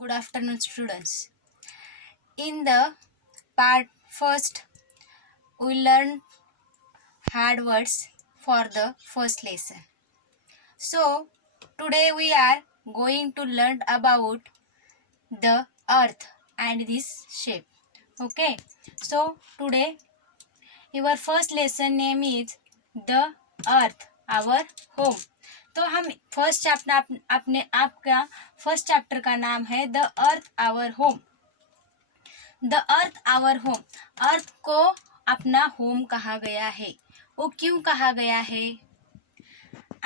Good afternoon, students. In the part first, we learned hard words for the first lesson. So, today we are going to learn about the earth and this shape. Okay. So, today your first lesson name is the earth, our home. तो हम first chapter अपने आपका first chapter का नाम है the earth our home. The earth our home. Earth को अपना home कहा गया है. वो क्यों कहा गया है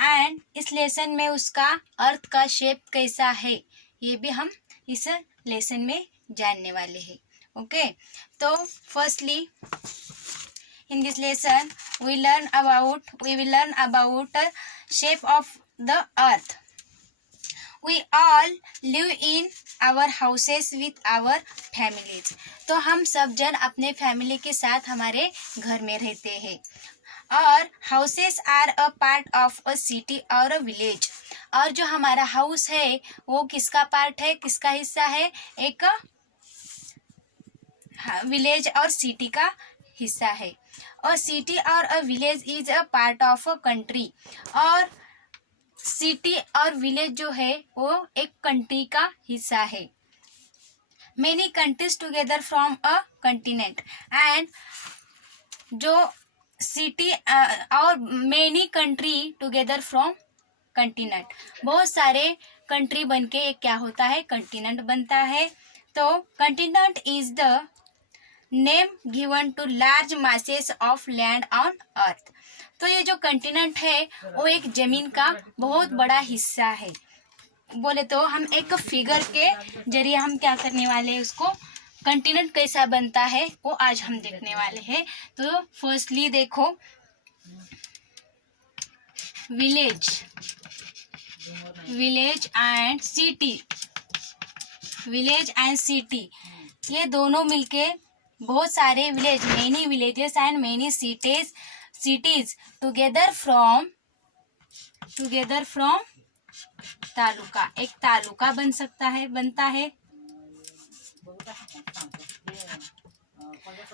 एंड इस लेसन में उसका अर्थ का शेप कैसा है ये भी हम इस लेसन में जानने वाले हैं. ओके. तो firstly in this lesson we will learn about shape of the earth. We all live in our houses with our families. तो हम सब जन अपने फैमिली के साथ हमारे घर में रहते हैं. और houses are a part of a city और अ विलेज. और जो हमारा हाउस है वो किसका पार्ट है, किसका हिस्सा है, एक विलेज और सिटी का हिस्सा है. और सिटी और a village is a part of a country. और सिटी और विलेज जो है वो एक कंट्री का हिस्सा है. Many countries together from a continent. And जो सिटी और many country together from continent. बहुत सारे कंट्री बनके एक क्या होता है, कंटिनेंट बनता है. तो continent is the name given to large masses of land on earth. तो ये जो कंटिनेंट है वो एक जमीन का बहुत बड़ा हिस्सा है. बोले तो हम एक फिगर के जरिए हम क्या करने वाले हैं, उसको कंटिनेंट कैसा बनता है वो आज हम देखने वाले हैं. तो फर्स्टली देखो, विलेज एंड सिटी. ये दोनों मिलके बहुत सारे village, many villages and many cities together from taluka. एक तालुका बनता है.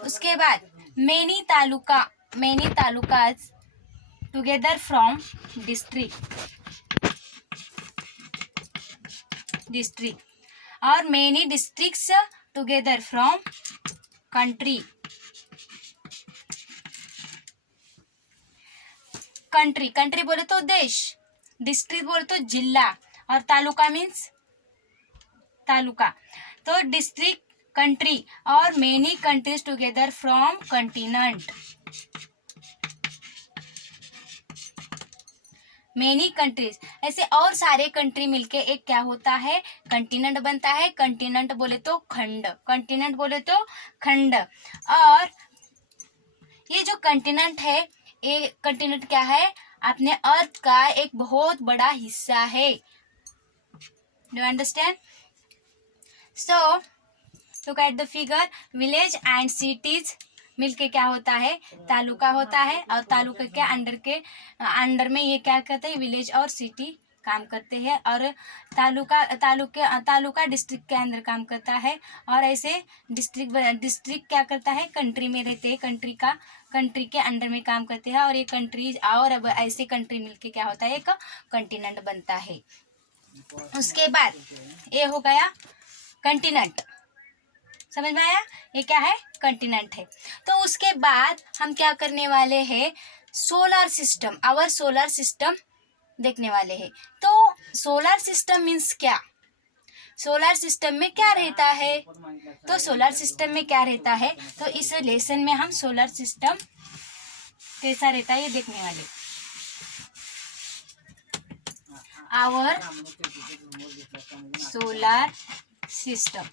उसके बाद many talukas together from district. और many districts together from country. Country बोले तो देश, डिस्ट्रिक्ट बोले तो जिला, और तालुका मीन्स तालुका. तो डिस्ट्रिक्ट, कंट्री और many countries together from continent. Many countries, ऐसे और सारे कंट्री मिलके एक क्या होता है, कंटिनेंट बनता है. कंटिनेंट बोले तो खंड. और ये जो कंटिनेंट है, ये कंटिनेंट क्या है, अपने अर्थ का एक बहुत बड़ा हिस्सा है. Do understand? So look at the figure. Village and cities मिलके क्या होता है, तालुका होता है. और तालुका के अंडर में ये क्या करते हैं, विलेज और सिटी काम करते हैं. और तालुका डिस्ट्रिक्ट के अंदर काम करता है. और ऐसे डिस्ट्रिक्ट क्या करता है, कंट्री में रहते हैं, कंट्री के अंडर में काम करते हैं. और ये कंट्रीज और अब ऐसे कंट्री मिलके क्या होता है, एक कंटिनेंट बनता है. उसके बाद ये हो गया कंटिनेंट. समझ में आया, ये क्या है, कंटिनेंट है. तो उसके बाद हम क्या करने वाले हैं, सोलर सिस्टम देखने वाले हैं. तो सोलर सिस्टम मीन्स क्या, सोलर सिस्टम में क्या रहता है. तो सोलर सिस्टम में क्या रहता है, तो इस लेसन में हम सोलर सिस्टम कैसा रहता है ये देखने वाले. Our solar system.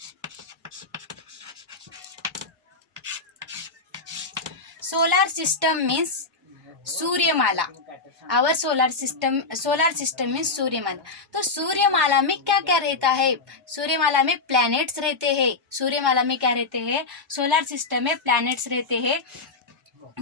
Solar system means सूर्यमाला. आवर सोलर सिस्टम मीन्स सूर्यमाला. तो सूर्यमाला में क्या क्या रहता है, सूर्यमाला में प्लैनेट्स रहते हैं. सूर्यमाला में क्या रहते हैं, सोलर सिस्टम में प्लैनेट्स रहते हैं.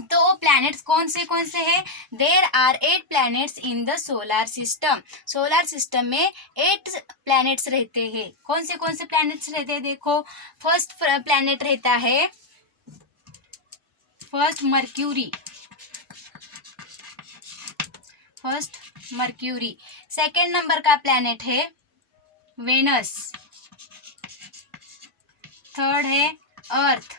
तो प्लैनेट्स कौन से हैं? There are 8 planets in the solar system. Solar system में 8 प्लैनेट्स रहते हैं। कौन से प्लैनेट्स रहते हैं? देखो, फर्स्ट प्लैनेट रहता है फर्स्ट मर्क्यूरी। सेकेंड नंबर का प्लैनेट है वेनस। थर्ड है अर्थ।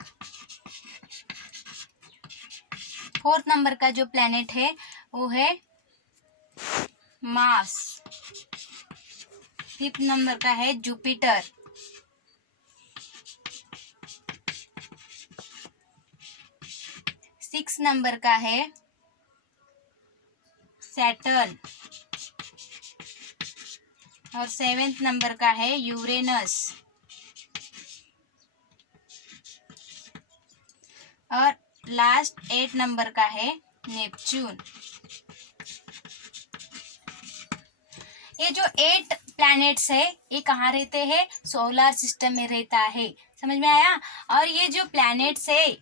फोर्थ नंबर का जो प्लैनेट है वो है मार्स। फिफ्थ नंबर का है जुपिटर। सिक्स नंबर का है सैटर्न। और सेवेंथ नंबर का है यूरेनस। और लास्ट 8 नंबर का है नेपच्यून। ये जो 8 प्लैनेट्स है ये कहाँ रहते हैं? सोलर सिस्टम में रहता है। समझ में आया? और ये जो प्लैनेट्स है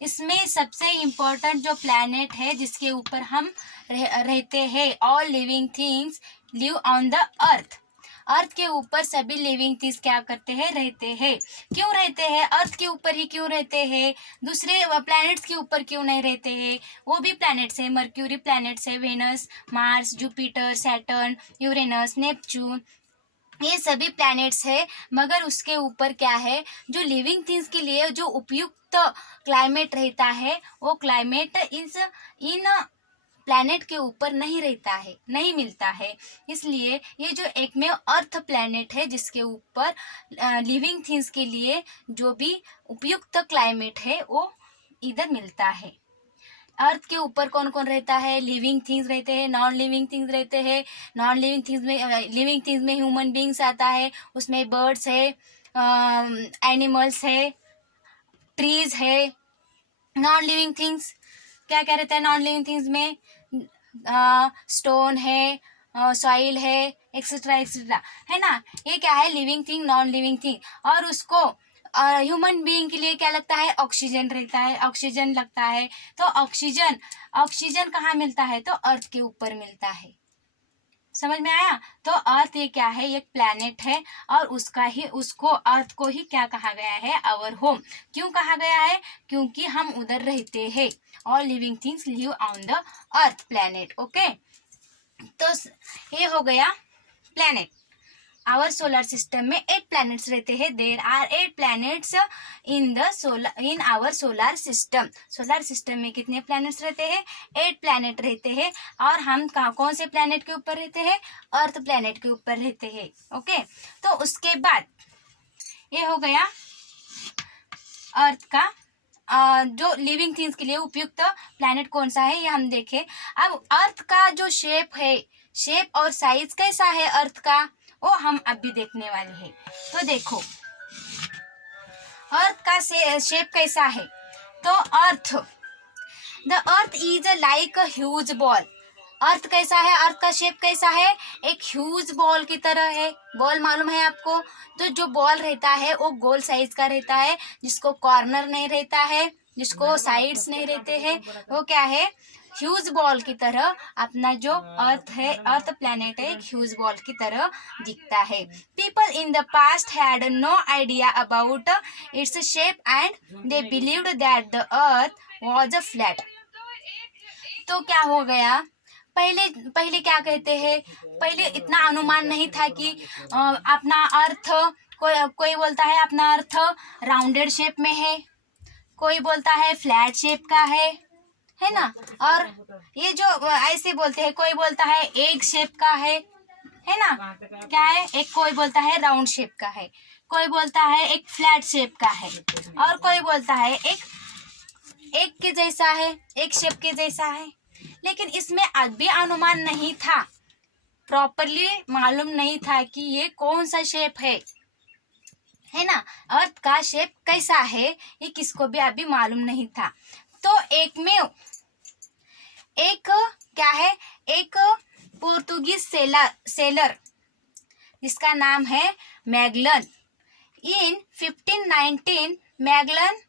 इसमें सबसे इम्पोर्टेंट जो प्लैनेट है जिसके ऊपर हम रहते हैं, all living things live on the earth. Earth के ऊपर सभी लिविंग थिंग्स क्या करते हैं? रहते हैं। क्यों रहते हैं? अर्थ के ऊपर ही क्यों रहते हैं? दूसरे प्लैनेट्स के ऊपर क्यों नहीं रहते हैं? वो भी प्लैनेट्स है, मर्क्यूरी प्लैनेट्स है, Venus, Mars, Jupiter, Saturn, Uranus, Neptune, ये सभी प्लैनेट्स है। मगर उसके ऊपर क्या है? जो लिविंग थिंग्स के लिए जो उपयुक्त क्लाइमेट रहता है वो क्लाइमेट इन प्लैनेट के ऊपर नहीं रहता है, नहीं मिलता है। इसलिए ये जो एकमेव अर्थ प्लैनेट है जिसके ऊपर लिविंग थिंग्स के लिए जो भी उपयुक्त क्लाइमेट है वो इधर मिलता है। अर्थ के ऊपर कौन कौन रहता है? लिविंग थिंग्स रहते हैं, नॉन लिविंग थिंग्स रहते हैं। नॉन लिविंग थिंग्स में लिविंग थिंग्स में ह्यूमन बींग्स आता है, उसमें बर्ड्स है, एनिमल्स है, ट्रीज है। नॉन लिविंग थिंग्स क्या क्या रहता है? नॉन लिविंग थिंग्स में स्टोन है, सॉइल है, एक्सेट्रा एक्सेट्रा, है ना। ये क्या है? Living thing, non living thing. और उसको ह्यूमन बीइंग के लिए क्या लगता है? ऑक्सीजन रहता है, ऑक्सीजन लगता है। तो ऑक्सीजन कहाँ मिलता है? तो अर्थ के ऊपर मिलता है। समझ में आया? तो अर्थ ये क्या है? एक प्लैनेट है और उसको अर्थ को ही क्या कहा गया है? Our home. क्यों कहा गया है? क्योंकि हम उधर रहते हैं। All living things live on the earth planet. Okay, तो ये हो गया प्लैनेट। आवर सोलर सिस्टम में 8 प्लैनेट्स रहते हैं। There are 8 planets in our solar system. Solar system में कितने प्लैनेट्स रहते हैं? 8 प्लैनेट रहते हैं। और हम कौन से प्लैनेट के ऊपर रहते हैं? अर्थ प्लैनेट के ऊपर रहते हैं। ओके, तो उसके बाद ये हो गया अर्थ का जो लिविंग थिंग्स के लिए उपयुक्त प्लैनेट कौन सा है ये हम देखें। अब अर्थ का जो शेप है, शेप और साइज कैसा है अर्थ का, वो हम अभी देखने वाले हैं। तो देखो अर्थ का शेप कैसा है। तो the earth is like a huge ball. Earth कैसा है? अर्थ का शेप कैसा है? एक ह्यूज बॉल की तरह है। बॉल मालूम है आपको? तो जो बॉल रहता है वो गोल साइज का रहता है, जिसको कॉर्नर नहीं रहता है, जिसको साइड्स नहीं रहते हैं, वो क्या है? ह्यूज बॉल की तरह अपना जो अर्थ है, अर्थ प्लैनेट है, एक ह्यूज बॉल की तरह दिखता है। People in the past had no idea about its shape and they believed that the earth was a flat. तो क्या हो गया? पहले पहले क्या कहते हैं? पहले इतना अनुमान नहीं था कि अपना अर्थ, कोई बोलता है अपना अर्थ राउंडेड शेप में है, कोई बोलता है फ्लैट शेप का है ना। और ये जो ऐसे बोलते हैं, कोई बोलता है एग शेप का है ना, क्या है? एक कोई बोलता है राउंड शेप का है, कोई बोलता है एक फ्लैट शेप का है, और कोई बोलता है एक के जैसा है, एक शेप के जैसा है। लेकिन इसमें अभी अनुमान नहीं था, प्रॉपरली मालूम नहीं था कि ये कौन सा शेप है ना। अर्थ का शेप कैसा है ये किसको भी अभी मालूम नहीं था। तो एक क्या है? एक पोर्तुगीज सेलर जिसका नाम है Magellan. In 1519 Magellan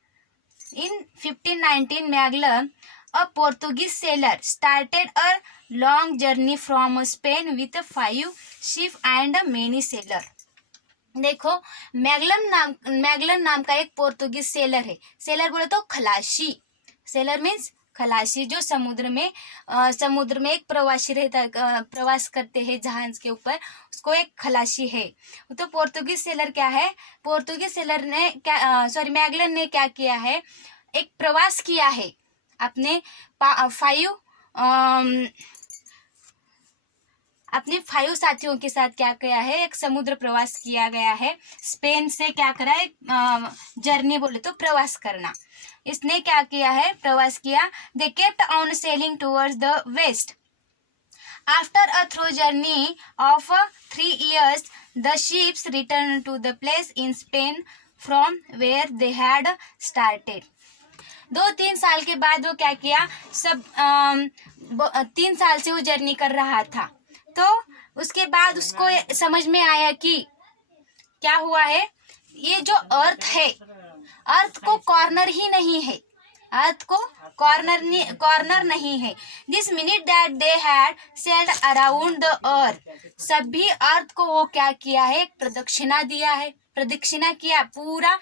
In 1519, Magellan, a Portuguese sailor, started a long journey from Spain with 5 ships and many sailors. देखो, मैगलन नाम का एक पोर्तुगीज सेलर है. सेलर बोले तो खलासी. सेलर मीन्स खलासी, जो समुद्र में एक प्रवासी रहता है, प्रवास करते हैं जहाज के ऊपर, उसको एक खलासी है. तो पोर्तुगीज सेलर क्या है, पोर्तुगीज सेलर ने क्या, सॉरी, मैगलन ने क्या किया है, एक प्रवास किया है अपने 5 साथियों के साथ. क्या किया है, एक समुद्र प्रवास किया गया है. स्पेन से क्या करा है, जर्नी बोले तो प्रवास करना. इसने क्या किया है, प्रवास किया. They kept on sailing towards the west. After a through journey of 3 years the ships return to the place in Spain from where they had started. 2-3 साल के बाद वो क्या किया, 3 साल से वो जर्नी कर रहा था. तो उसके बाद उसको समझ में आया कि क्या हुआ है, ये जो अर्थ है, अर्थ को कॉर्नर ही नहीं है, अर्थ को कॉर्नर नहीं है. This minute that they had sailed around the earth. सभी अर्थ को वो क्या किया है, प्रदक्षिणा दिया है, प्रदक्षिणा किया. पूरा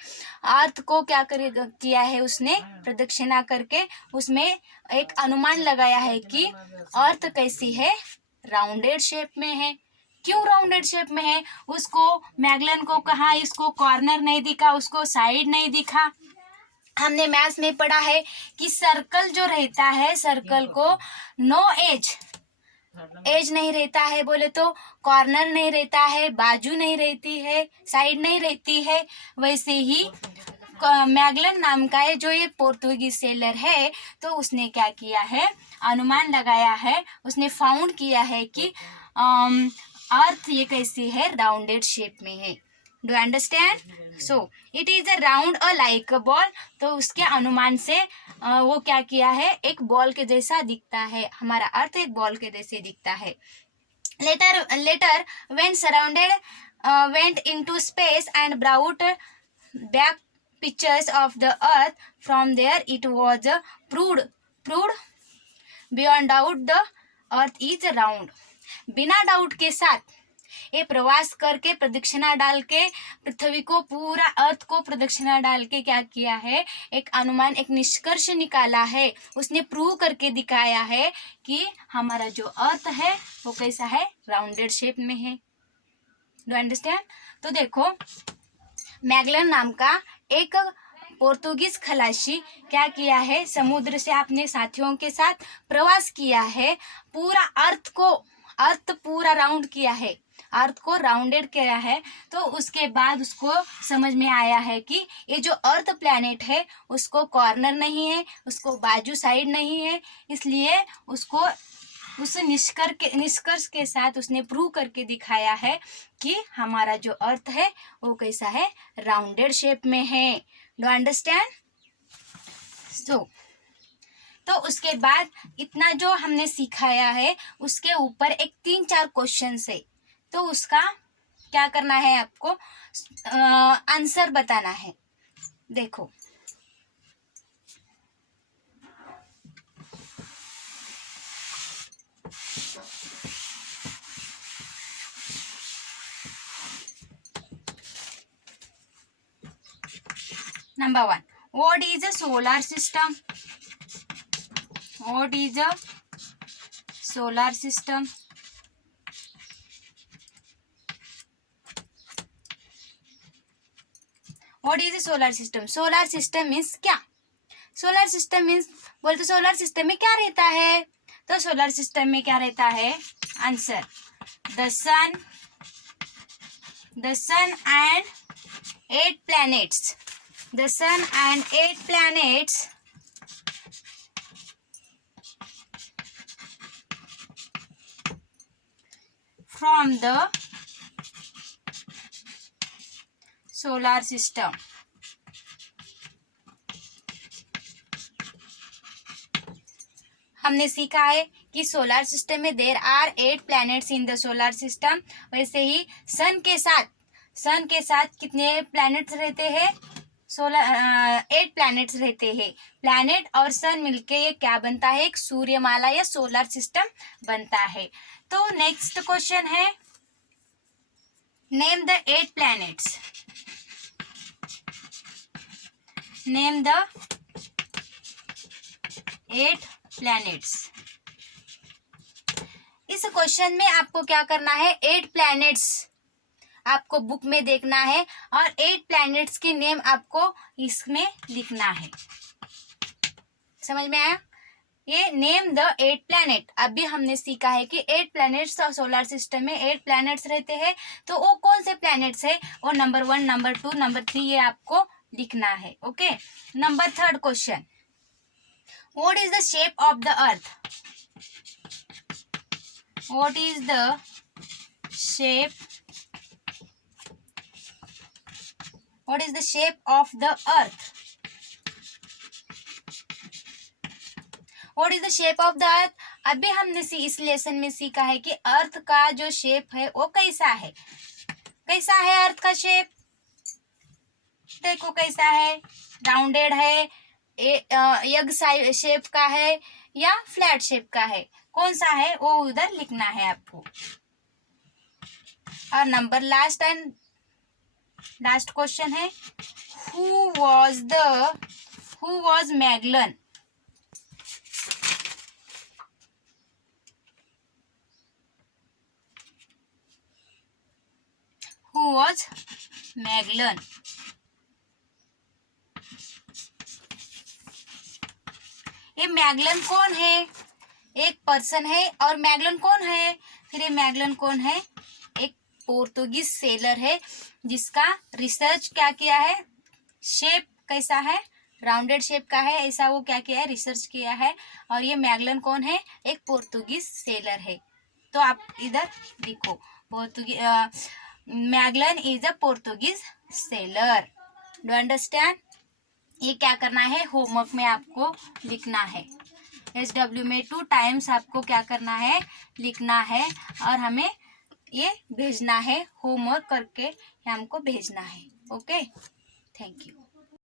अर्थ को क्या किया है उसने, प्रदक्षिणा करके उसमें एक अनुमान लगाया है कि अर्थ कैसी है, राउंडेड शेप में है. क्यों राउंडेड शेप में है, उसको मैगलन को कहा, इसको कॉर्नर नहीं दिखा, उसको साइड नहीं दिखा. हमने मैथ्स में पढ़ा है कि सर्कल जो रहता है, सर्कल को नो एज नहीं रहता है, बोले तो कॉर्नर नहीं रहता है, बाजू नहीं रहती है, साइड नहीं रहती है. वैसे ही मैगलन नाम का है जो ये पोर्तुगीज सेलर है, तो उसने क्या किया है, अनुमान लगाया है, उसने फाउंड किया है कि अर्थ ये कैसी है, राउंडेड शेप में है. Do understand? So it is a round a like a ball. तो उसके अनुमान से वो क्या किया है, एक बॉल के जैसा दिखता है. हमारा अर्थ एक बॉल के जैसे दिखता है. Letter when surrounded went into space and brought back pictures of the earth from there, it was proved beyond doubt the earth is round. बिना डाउट के साथ ये प्रवास करके, प्रदक्षिणा डाल के, पृथ्वी को, पूरा अर्थ को प्रदक्षिणा डाल के क्या किया है, एक अनुमान, एक निष्कर्ष निकाला है. उसने प्रूव करके दिखाया है कि हमारा जो अर्थ है वो कैसा है, राउंडेड शेप में है. Do understand? तो देखो, मैगलन नाम का एक पोर्तुगीज खलासी क्या किया है, समुद्र से अपने साथियों के साथ प्रवास किया है. पूरा अर्थ पूरा राउंड किया है, अर्थ को राउंडेड किया है. तो उसके बाद उसको समझ में आया है कि ये जो अर्थ प्लैनेट है उसको कॉर्नर नहीं है, उसको बाजू साइड नहीं है. इसलिए उसको उस निष्कर्ष के साथ उसने प्रूव करके दिखाया है कि हमारा जो अर्थ है वो कैसा है, राउंडेड शेप में है. Do understand? सो तो उसके बाद इतना जो हमने सिखाया है उसके ऊपर एक 3-4 क्वेश्चन है. तो उसका क्या करना है, आपको आंसर बताना है. देखो, number 1, what is a solar system? What is a solar system? What is a solar system? Solar system means क्या? सोलर सिस्टम मीन्स बोलते सोलर सिस्टम में क्या रहता है, तो सोलर सिस्टम में क्या रहता है, answer, the sun and 8 planets. The sun and 8 planets from the solar system. हमने सीखा है कि सोलर सिस्टम में there are 8 planets in the solar system. वैसे ही सन के साथ कितने प्लैनेट्स रहते हैं, 8 प्लैनेट्स रहते हैं। प्लैनेट और सन मिलके ये क्या बनता है, एक सूर्यमाला या सोलर सिस्टम बनता है। तो नेक्स्ट क्वेश्चन है, name the 8 planets. Name the 8 planets. इस क्वेश्चन में आपको क्या करना है, 8 प्लैनेट्स आपको बुक में देखना है और 8 प्लैनेट्स के नेम आपको इसमें लिखना है। समझ में आया? ये नेम द 8 प्लैनेट। अभी हमने सीखा है कि 8 प्लैनेट्स सोलर सिस्टम में 8 प्लैनेट्स रहते हैं। तो वो कौन से प्लैनेट्स है, वो नंबर 1, नंबर 2, नंबर 3 ये आपको लिखना है। Okay, number 3 question, what is the shape of the earth. What is the shape, what is the shape of the earth. What is the shape of the earth. अभी हमने इस lesson में सीखा है कि अर्थ का जो शेप है वो कैसा है। कैसा है अर्थ का शेप, देखो कैसा है, राउंडेड है, एग शेप का है या फ्लैट शेप का है, कौन सा है वो उधर लिखना है आपको। और नंबर लास्ट क्वेश्चन है, who was Magellan. Who was Magellan. ये मैगलन कौन है, एक पर्सन है। और मैगलन कौन है, फिर ये मैगलन कौन है, एक पोर्तुगीज सेलर है जिसका रिसर्च क्या किया है, शेप कैसा है, राउंडेड शेप का है, ऐसा वो क्या किया है, रिसर्च किया है। और ये मैगलन कौन है, एक पोर्तुगीज सेलर है। तो आप इधर लिखो, Magellan is a Portuguese seller. Do understand. ये क्या करना है, होमवर्क में आपको लिखना है। SW में 2 टाइम्स आपको क्या करना है, लिखना है और हमें ये भेजना है, होमवर्क करके हमको भेजना है। Okay, thank you.